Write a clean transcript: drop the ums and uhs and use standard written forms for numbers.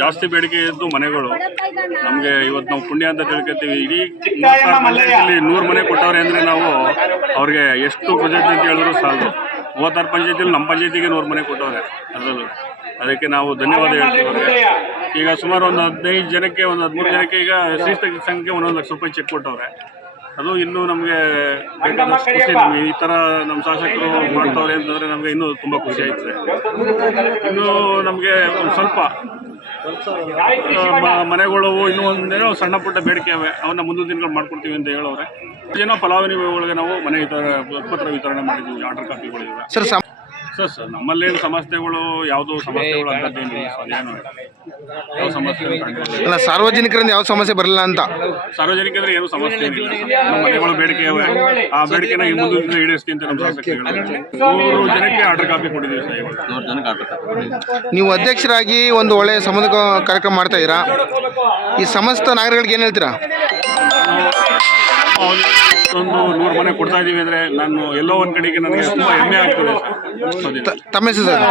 ಜಾಸ್ತಿ ಬೇಡಿಕೆ ಇದ್ದು ಮನೆಗಳು ನಮಗೆ ಇವತ್ತು ನಾವು ಪುಣ್ಯ ಅಂತ ತಿಳ್ಕೊತೀವಿ. ಇಡೀ 36 ಪಂಚಾಯತಿಯಲ್ಲಿ 100 ಮನೆ ಕೊಟ್ಟವ್ರೆ ಅಂದರೆ ನಾವು ಅವ್ರಿಗೆ ಎಷ್ಟು ಕೃತಜ್ಞತೆ ಅಂತ ಹೇಳಿದ್ರು ಸಾಲದು. 36 ಪಂಚಾಯತಿಯಲ್ಲಿ ನಮ್ಮ ಪಂಚಾಯತಿಗೆ 100 ಮನೆ ಕೊಟ್ಟವ್ರೆ. ಅದಕ್ಕೆ ನಾವು ಧನ್ಯವಾದ ಹೇಳ್ತೀವಿ. ಈಗ ಸುಮಾರು ಒಂದು 15 ಜನಕ್ಕೆ, ಒಂದು 13 ಜನಕ್ಕೆ ಈಗ ಶ್ರೀ ಸಂಘಕ್ಕೆ 1 ಲಕ್ಷ ರೂಪಾಯಿ ಚೆಕ್ ಕೊಟ್ಟವ್ರೆ. ಅದು ಇನ್ನೂ ನಮಗೆ ಬೇಕಾದಷ್ಟು ಖುಷಿ. ಈ ಥರ ನಮ್ಮ ಶಾಸಕರು ಮಾಡ್ತವ್ರೆ ಅಂತಂದರೆ ನಮಗೆ ಇನ್ನೂ ತುಂಬ ಖುಷಿ ಆಯ್ತದೆ. ಇನ್ನೂ ನಮಗೆ ಒಂದು ಸ್ವಲ್ಪ ಮನೆಗಳು ಇನ್ನೂ ಒಂದೇನೋ ಸಣ್ಣ ಪುಟ್ಟ ಬೇಡಿಕೆ ಅವೆ, ಅವನ್ನ ಮುಂದಿನ ದಿನಗಳು ಮಾಡ್ಕೊಡ್ತೀವಿ ಅಂತ ಹೇಳೋರೆ. ಏನೋ ಫಲಾನುಭವಿಗಳಿಗೆ ನಾವು ಮನೆ ಪತ್ರ ವಿತರಣೆ ಮಾಡಿದ್ದೀವಿ, ಆರ್ಡರ್ ಕಾಪಿಗಳಿವೆ. ಸರ್ ನಮ್ಮಲ್ಲೇನು ಸಮಸ್ಯೆಗಳು ಯಾವುದೋ ಸಮಸ್ಯೆಗಳು ಅಂತದ್ದೇನು ಅದೇನು ಯಾವ ಸಮಸ್ಯೆ ಅಲ್ಲ, ಸಾರ್ವಜನಿಕರಿಂದ ಯಾವ ಸಮಸ್ಯೆ ಬರಲ್ಲ ಅಂತ. ಸಾರ್ವಜನಿಕರಿಗೆ ಏನು ಸಮಸ್ಯೆ ಏನಿಲ್ಲ. ನಮ್ಮ ಮನೆಗಳು ಬೇಡಿಕೆ ಅವೆ, ಆ ಬೇಡಿಕೆನ ಮುಂದಿನ ಈಡೇರಿಸ್ತೀವಿ ಅಂತ ನಮ್ಮ ಶಾಸಕರು 100 ಜನಕ್ಕೆ ಆರ್ಡರ್ ಕಾಪಿ ಕೊಟ್ಟಿದ್ದೀವಿ ಸರ್. 100 ಜನಕ್ಕೆ ಆರ್ಡರ್ ಕಾಪಿ. ನೀವು ಅಧ್ಯಕ್ಷರಾಗಿ ಒಂದು ಒಳ್ಳೆಯ ಸಂಬಂಧ ಕಾರ್ಯಕ್ರಮ ಮಾಡ್ತಾ ಇದ್ದೀರಾ. ಈ ಸಮಸ್ತ ನಾಗರಿಕರಿಗೆ ಏನು ಹೇಳ್ತೀರಾ? ಒಂದು 100 ಮನೆ ಕೊಡ್ತಾ ಇದ್ದೀವಿ ಅಂದರೆ ನಾನು ಎಲ್ಲೋ ಒಂದು ಕಡೆಗೆ ನನಗೆ ತುಂಬ ಹೆಮ್ಮೆ ಆಗ್ತದೆ ಸರ್. ತಮ್ಮ ಹೆಸರು ಸರ್?